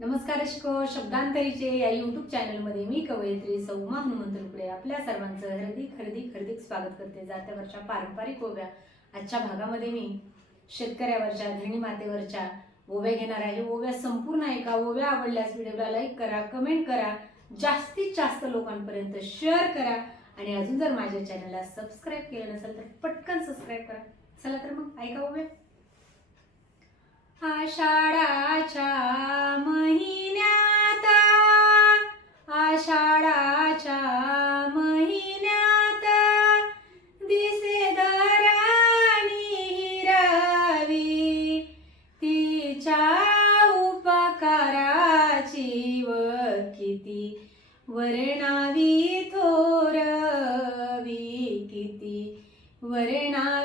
नमस्कार शिको शब्दांतरीचे या यूट्यूब चॅनलमध्ये मी कवयित्री सौमा हनुमंत लुकडे आपल्या सर्वांचं हार्दिक खरेदी खरेदीक स्वागत करते. जात्यावरच्या पारंपरिक ओव्या. आजच्या भागामध्ये मी शेतकऱ्यावरच्या धरणी मातेवरच्या ओव्या घेणार आहे. ओव्या संपूर्ण ऐका ओव्या आवडल्यास व्हिडिओला लाईक करा कमेंट करा जास्तीत जास्त लोकांपर्यंत शेअर करा आणि अजून जर माझ्या चॅनलला सबस्क्राईब केलं नसेल तर पटकन सबस्क्राईब करा. चला तर मग ऐका ओव्या. आषाढाच्या महिन्यात. आषाढाच्या महिन्यात. दिसे दराणी हिरवी. तिच्या उपकाराची व किती वर्णावी थोरवी किती. वर्णा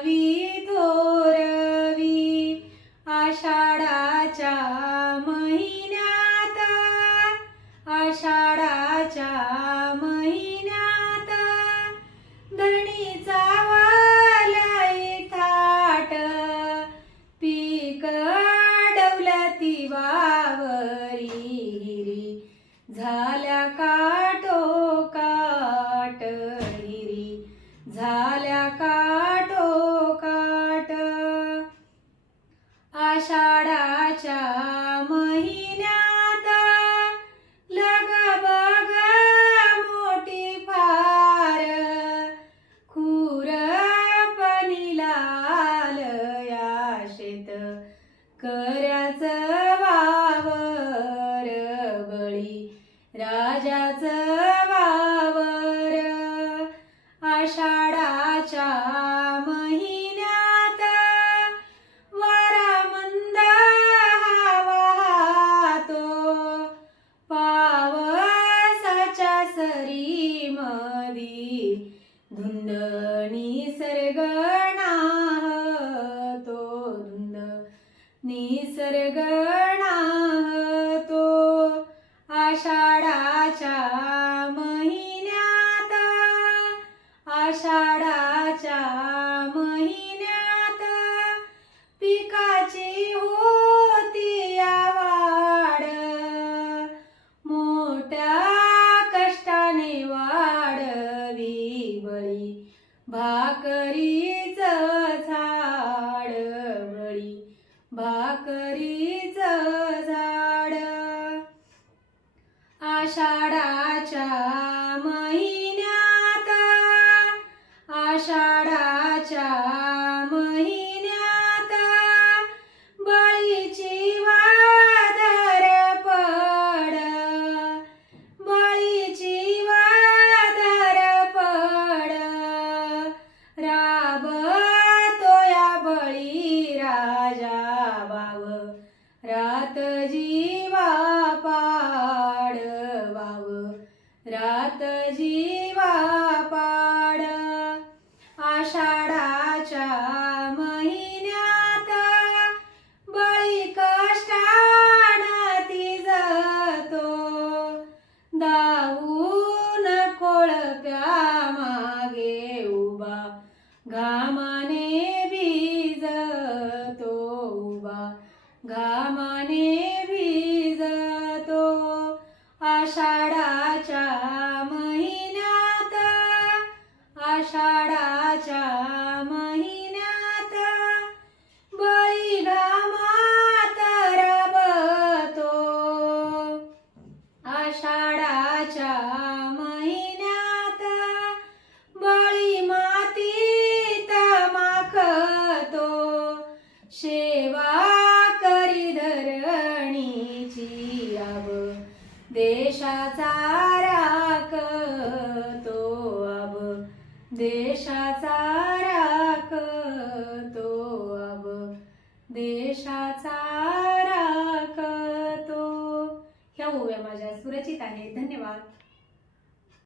झाल्या काटो काट हिरी झाल्या काटो काट. आषाढाच्या महिन्यात लग बग मोठी फार. खूर लाल या शेत. कर्याचं राजाच आषाढाच्या महिन्यात आषाढाच्या महिन्यात पिकाची होती वाढ मोठ्या कष्टाने वाढवी बळी भाकरीच झाड बळी भाकरीच आषाढाच्या ओळख्या मागे उभा घामाने भिजतो उभा घामाने भिजतो आषाढाच्या महिन्यात आषाढाच्या सेवा करी धरणीची आब देशाचा राखतो आब देशाचा राखतो आब देशाचा राखतो ह्या ओव्या माझ्या सुरचित आहेत. धन्यवाद.